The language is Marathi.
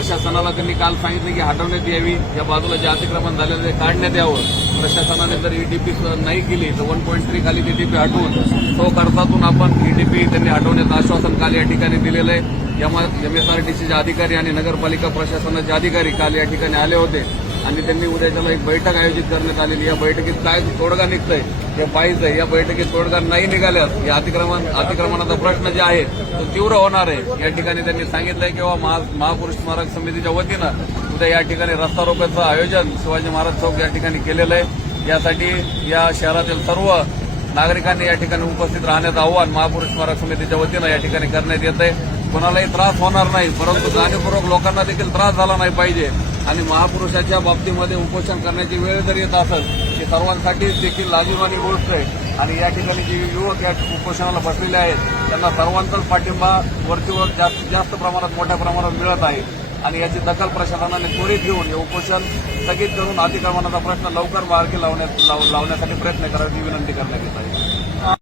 प्रशासनाला त्यांनी काल सांगितलं की हटवण्यात यावी, या बाजूला जे अतिक्रमण झालेलं ते काढण्यात यावं. प्रशासनाने जर ईडीपी नाही केली तर 1.3 खाली ईडीपी हटवून तो खर्चातून आपण ईडीपी त्यांनी हटवण्याचं आश्वासन काल या ठिकाणी दिलेलं आहे. MSRDCचे अधिकारी आणि नगरपालिका प्रशासनाचे अधिकारी काल या ठिकाणी आले होते आणि त्यांनी उद्याच्याला एक बैठक आयोजित करण्यात आलेली. या बैठकीत काय तोडगा निघतंय हे पाहिजे. या बैठकीत तोडगा नाही निघाल्यास या अतिक्रमणाचा प्रश्न जे आहे तो तीव्र होणार आहे. या ठिकाणी त्यांनी सांगितलंय किंवा महापुरुष स्मारक समितीच्या वतीनं उद्या या ठिकाणी रस्ता रोकोचं आयोजन शिवाजी महाराज चौक या ठिकाणी केलेलं आहे. यासाठी या शहरातील सर्व नागरिकांनी या ठिकाणी उपस्थित राहण्याचं आवाहन महापुरुष स्मारक समितीच्या वतीनं या ठिकाणी करण्यात येत आहे. कोणालाही त्रास होणार नाही, परंतु जाणीवपूर्वक लोकांना देखील त्रास झाला नाही पाहिजे. आणि महापुरुषाच्या बाबतीमध्ये उपोषण करण्याची वेळ जर येत असेल की सर्वांसाठी देखील लाजिरवाणी गोष्ट आहे. आणि या ठिकाणी जे युवक या उपोषणाला बसलेले आहेत त्यांना सर्वांचाच पाठिंबा वरतीवर जास्तीत जास्त प्रमाणात मोठ्या प्रमाणात मिळत आहे. आणि याची दखल प्रशासनाने त्वरित घेऊन हे उपोषण स्थगित करून अतिक्रमणाचा प्रश्न लवकर मार्गी लावण्यासाठी प्रयत्न करायची विनंती करण्यात येत आहे.